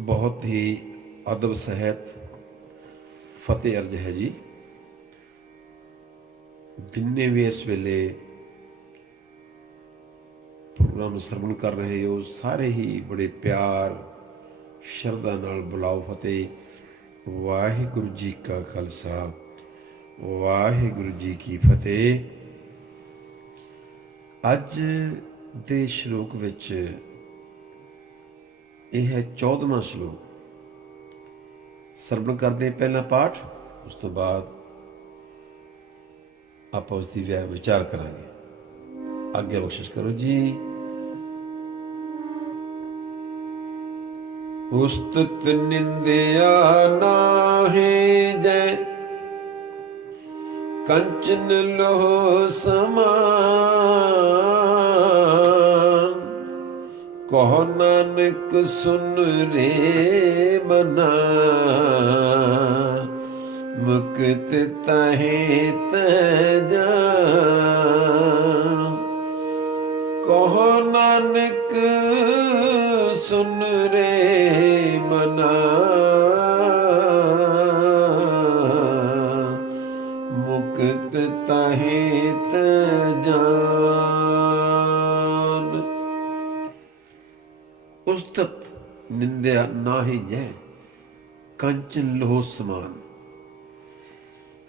बहुत ही अदब सहित फतेह अर्ज है जी। जिन्ने भी इस वेले प्रोग्राम श्रवण कर रहे हो सारे ही बड़े प्यार शरधा नाल बुलाओ फतेह। वाहिगुरु जी का खालसा वाहिगुरु जी की फतेह। अज दे श्लोक विच यह है 14वां श्लोक। श्रवण करते हैं पहला पाठ, उस तो बाद आप उसकी विचार करांगे। आज्ञा बख्शिश करो जी। उस्तुत निंदया नाहे जय कंचन लोह समान। कहो नानक सुन रे मना मुक्त तहे तजा। कहो नानक सुन रे मना मुक्त तहे तजा। उस्तत निंदया नाहि जय कंचन लोह समान।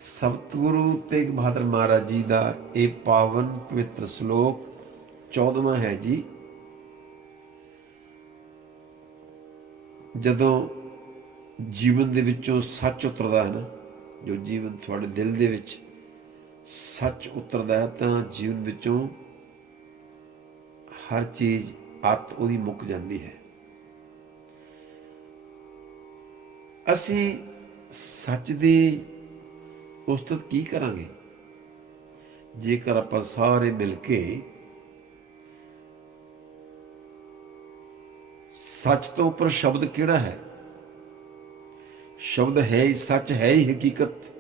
सतगुरु तेग बहादुर महाराज जी का यह पावन पवित्र श्लोक 14वां है जी। जदों जीवन दे विचों सच उतरदा है ना, जो जीवन थोड़े दिल दे विच सच उतरदा है तो जीवन विचों हर चीज़ आत उहदी मुक जाती है। असी सच दी उस्तत की करांगे जेकर आपां सारे मिल के सच तो उपर शब्द किहड़ा है? शब्द है ही सच, है ही हकीकत।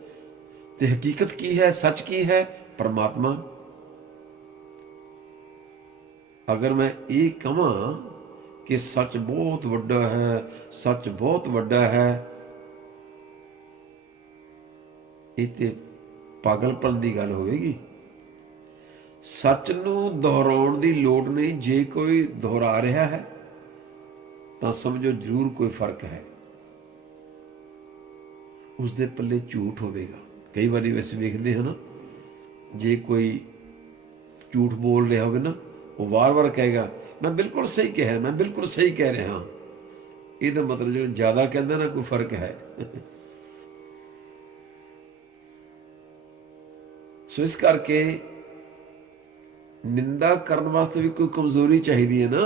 ते हकीकत की है, सच की है? परमात्मा। अगर मैं ये कहां कि सच बहुत वड्डा है, सच बहुत वड्डा है, ये तो पागलपन की गल होगी। सच नूं दोहराउण दी लोड़ नहीं। जे कोई दोहरा रहा है तो समझो जरूर कोई फर्क है, उसके पल्ले झूठ होगा। कई बार वैसे वेखते हैं ना, जे कोई झूठ बोल रहा हो ना, वो वार वार कहेगा मैं बिल्कुल सही कह, मैं बिल्कुल सही कह रहा हाँ। ये मतलब जो ज़्यादा कहता ना कोई फर्क है। सो इस करके निंदा करने वास्ते भी कोई कमजोरी चाहिए है ना।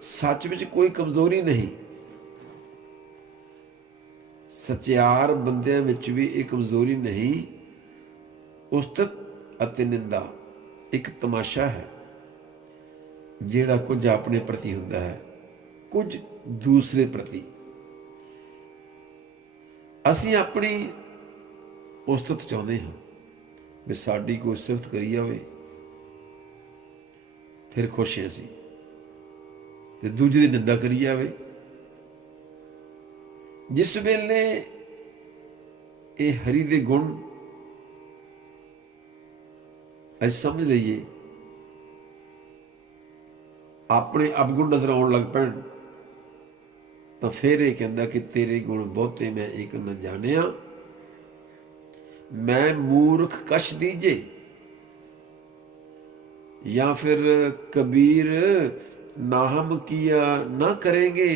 सच में कोई कमजोरी नहीं। सचियार बंदियां विच भी एक कमजोरी नहीं। उस्तत अते निंदा एक तमाशा है जिहड़ा कुछ अपने प्रति हुंदा है, कुछ दूसरे प्रति। असीं अपनी उस्तत चाहुंदे हां भी साडी कोई सिफत करी जावे, फिर खुश हैं असीं, ते दूजे दी निंदा करी जावे। जिस वेले ये हरि दे गुण अस समझ लीए, अपने अपगुण नजर आउण लग पैण, तो फिर ये कहंदा कि तेरे गुण बहुते मैं एक न जानिया। मैं मूर्ख कश दीजे, या फिर कबीर ना हम किया ना करेंगे,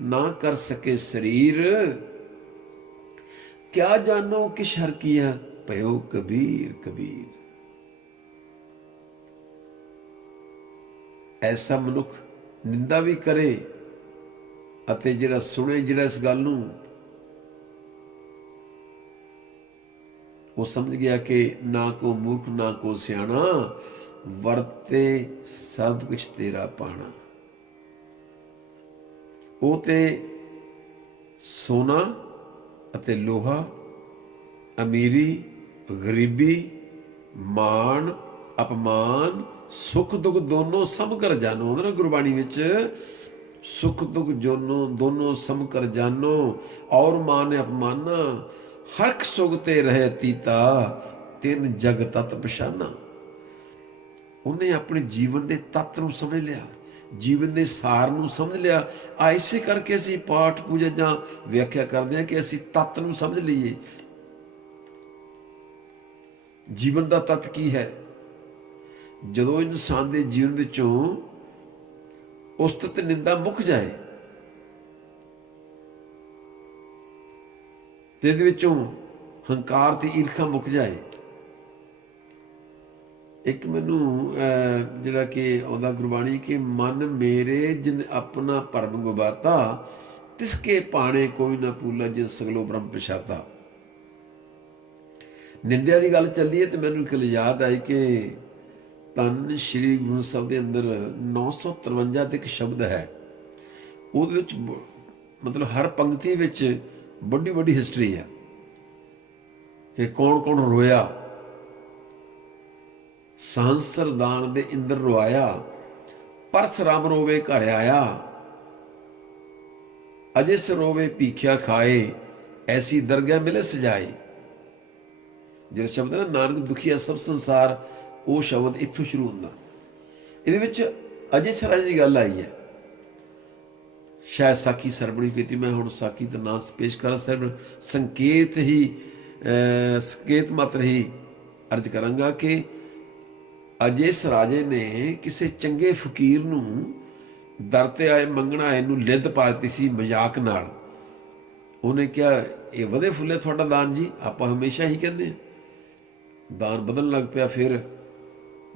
ना कर सके शरीर। क्या जानो किश हर किया भयो कबीर कबीर। ऐसा मनुख निंदा भी करे अते जिहड़ा सुने, जिहड़ा इस गल नूं वो समझ गया कि ना को मूर्ख ना को सियाणा, वरते सब कुछ तेरा पाना। वो ते सोना अते लोहा, अमीरी गरीबी, मान अपमान, सुख दुख दोनों सब कर जानो। ना गुरबाणी विच सुख दुख जोनो दोनों सम कर जानो, और मान अपमाना, हरख सुगते रहे तीता, तिन जग तत पछाना। ਉਹਨੇ ਆਪਣੇ ਜੀਵਨ ਦੇ ਤੱਤ ਨੂੰ ਸਮਝ ਲਿਆ, ਜੀਵਨ ਦੇ ਸਾਰ ਨੂੰ ਸਮਝ ਲਿਆ। ਆ ਇਸੇ ਕਰਕੇ ਅਸੀਂ ਪਾਠ ਪੂਜਾ ਜਾਂ ਵਿਆਖਿਆ ਕਰਦੇ ਹਾਂ ਕਿ ਅਸੀਂ ਤੱਤ ਨੂੰ ਸਮਝ ਲਈਏ। ਜੀਵਨ ਦਾ ਤੱਤ ਕੀ ਹੈ? ਜਦੋਂ ਇਨਸਾਨ ਦੇ ਜੀਵਨ ਵਿੱਚੋਂ ਉਸਤਤ ਤੇ ਨਿੰਦਾ ਮੁੱਕ ਜਾਏ ਤੇ ਇਹਦੇ ਵਿੱਚੋਂ ਹੰਕਾਰ ਤੇ ਈਰਖਾ ਮੁੱਕ ਜਾਏ। ਇੱਕ ਮੈਨੂੰ ਜਿਹੜਾ ਕਿ ਆਉਂਦਾ ਗੁਰਬਾਣੀ ਕਿ ਮਨ ਮੇਰੇ ਜਿਨ ਆਪਣਾ ਭਰਮ ਗੁਬਾਤਾ, ਤਿਸਕੇ ਪਾਣੇ ਕੋਈ ਨਾ ਭੂਲਾ ਜਿਨ ਸਗਲੋ ਬ੍ਰਹਮ ਪਛਾਤਾ। ਨਿੰਦਿਆ ਦੀ ਗੱਲ ਚੱਲੀ ਹੈ ਤੇ ਮੈਨੂੰ ਇੱਕ ਯਾਦ ਆਈ ਕਿ ਧੰਨ ਸ਼੍ਰੀ ਗੁਰੂ ਸਾਹਿਬ ਦੇ ਅੰਦਰ 953 ਤੇ ਇੱਕ ਸ਼ਬਦ ਹੈ। ਉਹਦੇ ਵਿੱਚ ਮਤਲਬ ਹਰ ਪੰਕਤੀ ਵਿੱਚ ਵੱਡੀ ਵੱਡੀ ਹਿਸਟਰੀ ਹੈ ਕਿ ਕੌਣ ਕੌਣ ਰੋਇਆ। ਸਹੰਸਰ ਦਾਨ ਦੇ ਇੰਦਰ ਰਵਾਇਆ, ਪਰਸਰਾਮ ਰੋਵੇ ਘਰ ਆਇਆ, ਅਜੇ ਸਰੋਵੇ ਭੀਖਿਆ ਖਾਏ, ਐਸੀ ਦਰਗਾਹ ਮਿਲੇ ਸਜਾਏ। ਜਿਹੜਾ ਸ਼ਬਦ ਹੈ ਨਾ, ਨਾਨਕ ਦੁਖੀਆ ਸਭ ਸੰਸਾਰ, ਉਹ ਸ਼ਬਦ ਇੱਥੋਂ ਸ਼ੁਰੂ ਹੁੰਦਾ। ਇਹਦੇ ਵਿੱਚ ਅਜੇ ਸਰਾਜ ਦੀ ਗੱਲ ਆਈ ਹੈ। ਸ਼ਾਇਦ ਸਾਖੀ ਸਰਬਣੀ ਕੀਤੀ, ਮੈਂ ਹੁਣ ਸਾਖੀ ਦਾ ਨਾਂ ਪੇਸ਼ ਕਰਾਂ। ਸਰਬ ਸੰਕੇਤ ਮਾਤਰ ਹੀ ਅਰਜ਼ ਕਰਾਂਗਾ ਕਿ ਅਜੇ ਸਰਾਜੇ ਨੇ ਕਿਸੇ ਚੰਗੇ ਫਕੀਰ ਨੂੰ ਦਰ ਤੇ ਆਏ ਮੰਗਣ ਆਏ ਨੂੰ ਲਿੱਦ ਪਾ ਦਿੱਤੀ ਸੀ ਮਜ਼ਾਕ ਨਾਲ। ਉਹਨੇ ਕਿਹਾ, ਇਹ ਵਧੇ ਫੁੱਲੇ ਤੁਹਾਡਾ ਦਾਨ ਜੀ। ਆਪਾਂ ਹਮੇਸ਼ਾ ਹੀ ਕਹਿੰਦੇ ਹਾਂ, ਦਾਨ ਬਦਲਣ ਲੱਗ ਪਿਆ। ਫਿਰ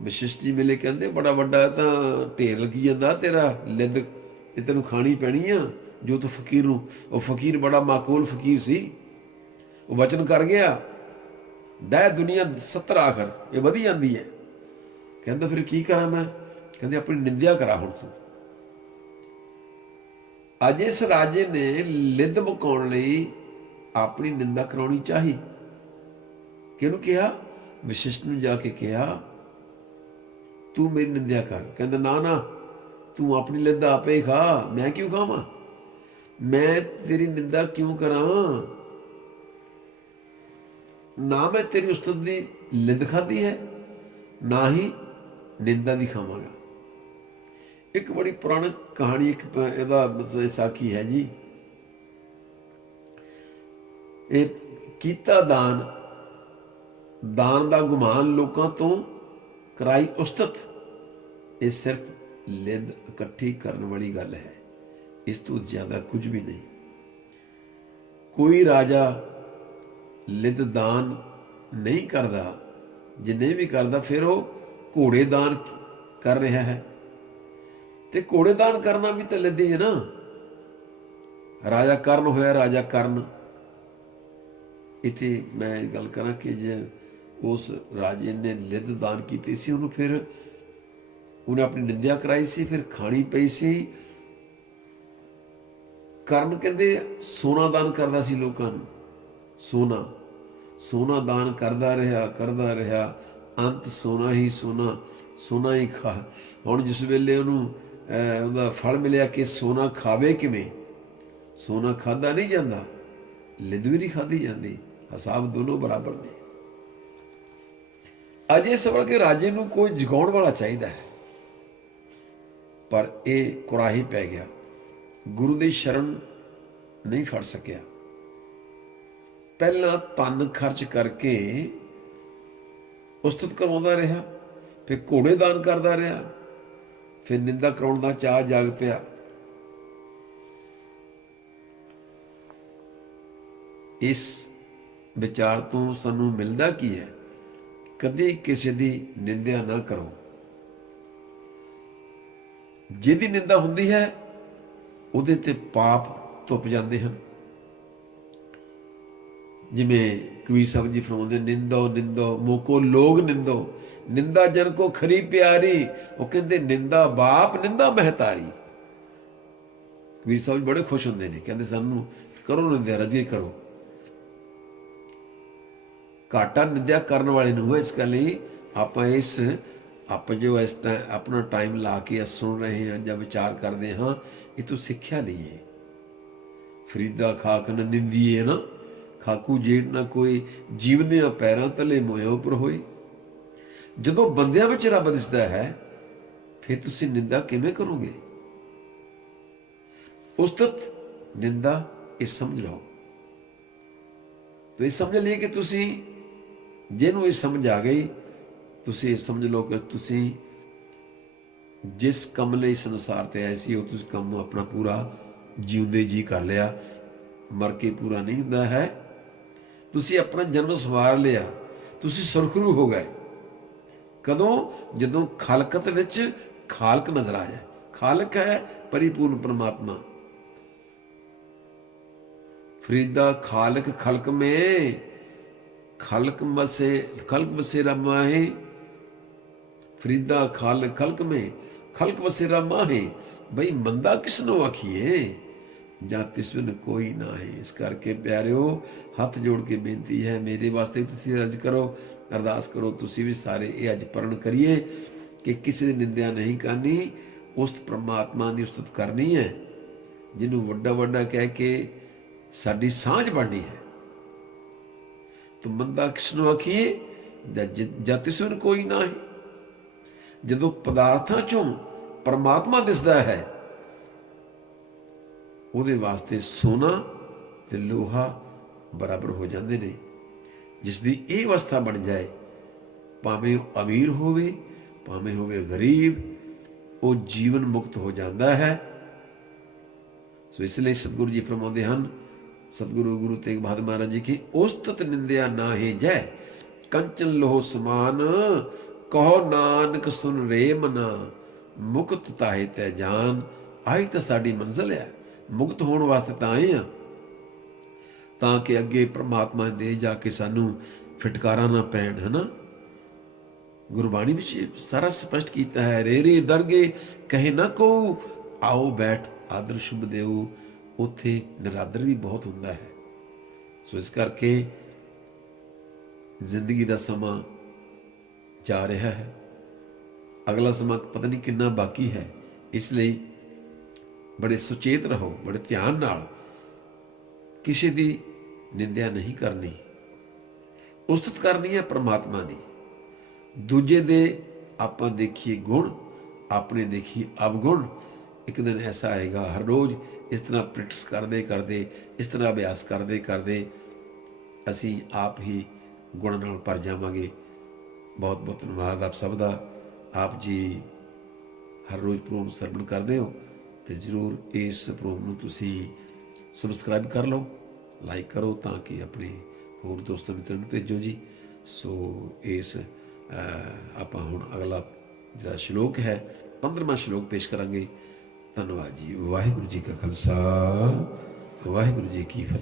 ਵਸ਼ਿਸ਼ਟ ਜੀ ਮਿਲੇ, ਕਹਿੰਦੇ ਬੜਾ ਵੱਡਾ ਤਾਂ ਢੇਰ ਲੱਗੀ ਜਾਂਦਾ ਤੇਰਾ, ਲਿੱਦ ਇਹ ਤੈਨੂੰ ਖਾਣੀ ਪੈਣੀ ਆ ਜੋ ਤੂੰ ਫਕੀਰ ਨੂੰ। ਉਹ ਫਕੀਰ ਬੜਾ ਮਾਕੂਲ ਫਕੀਰ ਸੀ, ਉਹ ਵਚਨ ਕਰ ਗਿਆ, ਦਹਿ ਦੁਨੀਆ 70 ਆਖਰ, ਇਹ ਵਧੀ ਜਾਂਦੀ ਹੈ। ਕਹਿੰਦਾ ਫਿਰ ਕੀ ਕਰਾਂ ਮੈਂ? ਕਹਿੰਦੇ ਆਪਣੀ ਨਿੰਦਿਆ ਕਰਾ ਹੁਣ ਤੂੰ। ਅੱਜ ਇਸ ਰਾਜੇ ਨੇ ਲਿੱਦ ਮੁਕਾਉਣ ਲਈ ਆਪਣੀ ਨਿੰਦਾ ਕਰਾਉਣੀ ਚਾਹੀ। ਕਿਹਨੂੰ ਕਿਹਾ? ਵਸ਼ਿਸ਼ਟ ਨੂੰ ਜਾ ਕੇ ਕਿਹਾ, ਤੂੰ ਮੇਰੀ ਨਿੰਦਿਆ ਕਰ। ਕਹਿੰਦਾ ਨਾ ਨਾ, ਤੂੰ ਆਪਣੀ ਲਿੱਦ ਆਪੇ ਹੀ ਖਾ, ਮੈਂ ਕਿਉਂ ਖਾਵਾਂ? ਮੈਂ ਤੇਰੀ ਨਿੰਦਾ ਕਿਉਂ ਕਰਾਂ? ਨਾ ਮੈਂ ਤੇਰੀ ਉਸਤਤ ਦੀ ਲਿੱਦ ਖਾਧੀ ਹੈ, ਨਾ ਹੀ ਨਿੰਦਾ ਦੀ ਖਾਵਾਂਗਾ। ਇੱਕ ਬੜੀ ਪੁਰਾਣੀ ਕਹਾਣੀ, ਇੱਕ ਇਹਦਾ ਮਤਲਬ ਸਾਖੀ ਹੈ ਜੀ। ਇਹ ਕੀਤਾ ਦਾਨ, ਦਾਨ ਦਾ ਗੁਮਾਨ ਲੋਕਾਂ ਤੋਂ ਕਰਾਈ ਉਸਤਤ, ਇਹ ਸਿਰਫ ਲਿੱਦ ਇਕੱਠੀ ਕਰਨ ਵਾਲੀ ਗੱਲ ਹੈ, ਇਸ ਤੋਂ ਜ਼ਿਆਦਾ ਕੁਝ ਵੀ ਨਹੀਂ। ਕੋਈ ਰਾਜਾ ਲਿੱਦ ਦਾਨ ਨਹੀਂ ਕਰਦਾ, ਜੇ ਨਹੀਂ ਵੀ ਕਰਦਾ ਫਿਰ ਉਹ ਘੋੜੇ ਦਾਨ ਕਰ ਰਿਹਾ ਹੈ। ਤੇ ਘੋੜੇ ਦਾਨ ਕਰਨਾ ਵੀ ਤਾਂ ਲਿੱਦ ਹੀ ਹੈ ਨਾ। ਰਾਜਾ ਕਰਨ ਹੋਇਆ, ਰਾਜਾ ਕਰਨ। ਇੱਥੇ ਮੈਂ ਗੱਲ ਕਰਾਂ ਕਿ ਜੇ ਉਸ ਰਾਜੇ ਨੇ ਲਿੱਦ ਦਾਨ ਕੀਤੀ ਸੀ, ਉਹਨੂੰ ਫਿਰ ਉਹਨੇ ਆਪਣੀ ਨਿੰਦਿਆ ਕਰਾਈ ਸੀ, ਫਿਰ ਖਾਣੀ ਪਈ ਸੀ। ਕਰਨ ਕਹਿੰਦੇ ਸੋਨਾ ਦਾਨ ਕਰਦਾ ਸੀ ਲੋਕਾਂ ਨੂੰ, ਸੋਨਾ ਦਾਨ ਕਰਦਾ ਰਿਹਾ, ਅੰਤ ਸੋਨਾ ਹੀ ਖਾ। ਹੁਣ ਜਿਸ ਵੇਲੇ ਉਹਨੂੰ ਉਹਦਾ ਫਲ ਮਿਲਿਆ ਕਿ ਸੋਨਾ ਖਾਵੇ ਕਿਵੇਂ, ਸੋਨਾ ਖਾਧਾ ਨਹੀਂ ਜਾਂਦਾ, ਲਿੱਦ ਵੀ ਨਹੀਂ ਖਾਧੀ ਜਾਂਦੀ, ਹਿਸਾਬ ਦੋਨੋਂ ਬਰਾਬਰ ਨੇ। ਅਜੇ ਸਵਰ ਕੇ ਰਾਜੇ ਨੂੰ ਕੋਈ ਜਗਾਉਣ ਵਾਲਾ ਚਾਹੀਦਾ ਹੈ, ਪਰ ਇਹ ਕੁਰਾਹੀ ਪੈ ਗਿਆ, ਗੁਰੂ ਦੀ ਸ਼ਰਨ ਨਹੀਂ ਫੜ ਸਕਿਆ। ਪਹਿਲਾਂ ਧਨ ਖਰਚ ਕਰਕੇ ਉਸਤਤ ਕਰਵਾਉਂਦਾ ਰਿਹਾ, ਫਿਰ ਘੋੜੇ ਦਾਨ ਕਰਦਾ ਰਿਹਾ, ਫਿਰ ਨਿੰਦਾ ਕਰਾਉਣ ਦਾ ਚਾਅ ਜਾਗ ਪਿਆ। ਇਸ ਵਿਚਾਰ ਤੋਂ ਸਾਨੂੰ ਮਿਲਦਾ ਕੀ ਹੈ? ਕਦੇ ਕਿਸੇ ਦੀ ਨਿੰਦਿਆ ਨਾ ਕਰੋ। ਜਿਹਦੀ ਨਿੰਦਾ ਹੁੰਦੀ ਹੈ ਉਹਦੇ ਤੇ ਪਾਪ ਧੁੱਪ ਜਾਂਦੇ ਹਨ। ਜਿਵੇਂ ਕਬੀਰ ਸਾਹਿਬ ਜੀ ਫਰਮਾਉਂਦੇ, ਨਿੰਦੋ ਮੋਕੋ ਲੋਗ ਨਿੰਦਾ ਜਨ ਕੋ ਖਰੀ ਪਿਆਰੀ। ਉਹ ਕਹਿੰਦੇ ਨਿੰਦਾ ਬਾਪ, ਨਿੰਦਾ ਮਹਤਾਰੀ। ਕਬੀਰ ਸਾਹਿਬ ਬੜੇ ਖੁਸ਼ ਹੁੰਦੇ ਨੇ, ਕਹਿੰਦੇ ਸਾਨੂੰ ਕਰੋ ਨਿੰਦਿਆ, ਰਜੇ ਕਰੋ। ਘਾਟਾ ਨਿੰਦਿਆ ਕਰਨ ਵਾਲੇ ਨੂੰ। ਇਸ ਲਈ ਆਪਾਂ ਇਸ ਆਪਾਂ ਜੋ ਇਸ ਟਾਈਮ ਆਪਣਾ ਟਾਈਮ ਲਾ ਕੇ ਸੁਣ ਰਹੇ ਹਾਂ ਜਾਂ ਵਿਚਾਰ ਕਰਦੇ ਹਾਂ, ਇਹ ਤੋਂ ਸਿੱਖਿਆ ਲਈਏ। ਫਰੀਦਾ ਖਾਕ ਨ ਨਿੰਦੀਏ ਨਾ, ਖਾਕੂ ਜੇੜ ਨਾ ਕੋਈ, ਜੀਵਦਿਆਂ ਪੈਰਾਂ ਤਲੇ ਮੋਇਆ ਉੱਪਰ ਹੋਏ। ਜਦੋਂ ਬੰਦਿਆਂ ਵਿੱਚ ਰੱਬ ਦਿਸਦਾ ਹੈ, ਫਿਰ ਤੁਸੀਂ ਨਿੰਦਾ ਕਿਵੇਂ ਕਰੋਗੇ? ਉਸਤਤ ਨਿੰਦਾ ਇਹ ਸਮਝ ਲਓ। तो ये समझ लिए कि तुसी जिन्हों ये समझ आ गई, तुसी ये समझ लो कि तुसी जिस काम लिए संसार ते आए सी, तुसी काम अपना पूरा जीउंदे जी कर लिया, मर के पूरा नहीं हुंदा है। तुसी अपना जन्म सवार लिया, तुसी सुरखरू हो गए। कदों? जदों खालकत विच खालक नजर आ जाए। खालक है परिपूर्ण परमात्मा। फरीदा खालक खलक में, खलक बसेरा माहे। फरीदा खालक खलक में, खलक बसेरा माहे। बई मंदा किसनों आखिए, ਜਾਂ ਤਿਸ ਬਿਨ ਕੋਈ ਨਾ ਹੈ। ਇਸ ਕਰਕੇ ਪਿਆਰਿਓ, ਹੱਥ ਜੋੜ ਕੇ ਬੇਨਤੀ ਹੈ, ਮੇਰੇ ਵਾਸਤੇ ਤੁਸੀਂ ਅਰਜ਼ ਕਰੋ, ਅਰਦਾਸ ਕਰੋ, ਤੁਸੀਂ ਵੀ ਸਾਰੇ ਇਹ ਅੱਜ ਪੜ੍ਹਨ ਕਰੀਏ ਕਿ ਕਿਸੇ ਦੀ ਨਿੰਦਿਆ ਨਹੀਂ ਕਰਨੀ, ਉਸ ਪਰਮਾਤਮਾ ਦੀ ਉਸਤਤ ਕਰਨੀ ਹੈ, ਜਿਹਨੂੰ ਵੱਡਾ ਵੱਡਾ ਕਹਿ ਕੇ ਸਾਡੀ ਸਾਂਝ ਬਣਨੀ ਹੈ। ਤੂੰ ਮੰਦਾ ਕਿਸ ਨੂੰ ਆਖੀਏ, ਜਾਂ ਤਿਸ ਬਿਨ ਕੋਈ ਨਾ ਹੈ। ਜਦੋਂ ਪਦਾਰਥਾਂ ਚੋਂ ਪਰਮਾਤਮਾ ਦਿਸਦਾ ਹੈ, ਉਹਦੇ ਵਾਸਤੇ ਸੋਨਾ ਤੇ ਲੋਹਾ ਬਰਾਬਰ ਹੋ ਜਾਂਦੇ ਨੇ। ਜਿਸ ਦੀ ਇਹ ਅਵਸਥਾ ਬਣ ਜਾਏ, ਭਾਵੇਂ ਉਹ ਅਮੀਰ ਹੋਵੇ ਭਾਵੇਂ ਹੋਵੇ ਗਰੀਬ, ਉਹ ਜੀਵਨ ਮੁਕਤ ਹੋ ਜਾਂਦਾ ਹੈ। ਸੋ ਇਸ ਲਈ ਸਤਿਗੁਰੂ ਜੀ ਫਰਮਾਉਂਦੇ ਹਨ, सतगुरु गुरु तेग बहादुर महाराज जी की, उस्तत निंदिया नाहे जय, कंचन लोह समान, कहो नानक सुन रे मना, मुक्त ताहे तै जान। आई तो साड़ी मंजिल है, मुक्त होने वास्ते तां आए हैं, तां कि अगे परमात्मा दे जाके सानू फिटकारा ना पैण, है ना। गुरबाणी विच सारा स्पष्ट कीता है, रे रे दरगे कहे ना को, आओ बैठ आदर शुभ देओ। ਉੱਥੇ ਨਿਰਾਦਰ ਵੀ ਬਹੁਤ ਹੁੰਦਾ ਹੈ। ਸੋ ਇਸ ਕਰਕੇ ਜ਼ਿੰਦਗੀ ਦਾ ਸਮਾਂ ਜਾ ਰਿਹਾ ਹੈ, ਅਗਲਾ ਸਮਾਂ ਪਤਾ ਨਹੀਂ ਕਿੰਨਾ ਬਾਕੀ ਹੈ। ਇਸ ਲਈ ਬੜੇ ਸੁਚੇਤ ਰਹੋ, ਬੜੇ ਧਿਆਨ ਨਾਲ। ਕਿਸੇ ਦੀ ਨਿੰਦਿਆ ਨਹੀਂ ਕਰਨੀ, ਉਸਤਤ ਕਰਨੀ ਹੈ ਪਰਮਾਤਮਾ ਦੀ। ਦੂਜੇ ਦੇ ਆਪਾਂ ਦੇਖੀਏ ਗੁਣ, ਆਪਣੇ ਦੇਖੀਏ ਅਵਗੁਣ। ਇੱਕ ਦਿਨ ਐਸਾ ਆਏਗਾ, ਹਰ ਰੋਜ਼ ਇਸ ਤਰ੍ਹਾਂ ਪ੍ਰੈਕਟਿਸ ਕਰਦੇ ਕਰਦੇ, ਇਸ ਤਰ੍ਹਾਂ ਅਭਿਆਸ ਕਰਦੇ ਕਰਦੇ ਅਸੀਂ ਆਪ ਹੀ ਗੁਣ ਨਾਲ ਭਰ ਜਾਵਾਂਗੇ। ਬਹੁਤ ਬਹੁਤ ਧੰਨਵਾਦ ਆਪ ਸਭ ਦਾ। ਆਪ ਜੀ ਹਰ ਰੋਜ਼ ਪ੍ਰੋਗਰਾਮ ਸਰਵਣ ਕਰਦੇ ਹੋ, ਅਤੇ ਜ਼ਰੂਰ ਇਸ ਪ੍ਰੋਗਰਾਮ ਨੂੰ ਤੁਸੀਂ ਸਬਸਕ੍ਰਾਈਬ ਕਰ ਲਓ, ਲਾਈਕ ਕਰੋ, ਤਾਂ ਕਿ ਆਪਣੇ ਹੋਰ ਦੋਸਤਾਂ ਮਿੱਤਰਾਂ ਨੂੰ ਭੇਜੋ ਜੀ। ਸੋ ਇਸ ਆਪਾਂ ਹੁਣ ਅਗਲਾ ਜਿਹੜਾ ਸ਼ਲੋਕ ਹੈ, 15ਵਾਂ ਸ਼ਲੋਕ ਪੇਸ਼ ਕਰਾਂਗੇ। ਧੰਨਵਾਦ ਜੀ। ਵਾਹਿਗੁਰੂ ਜੀ ਕਾ ਖਾਲਸਾ, ਵਾਹਿਗੁਰੂ ਜੀ ਕੀ ਫਤਿਹ।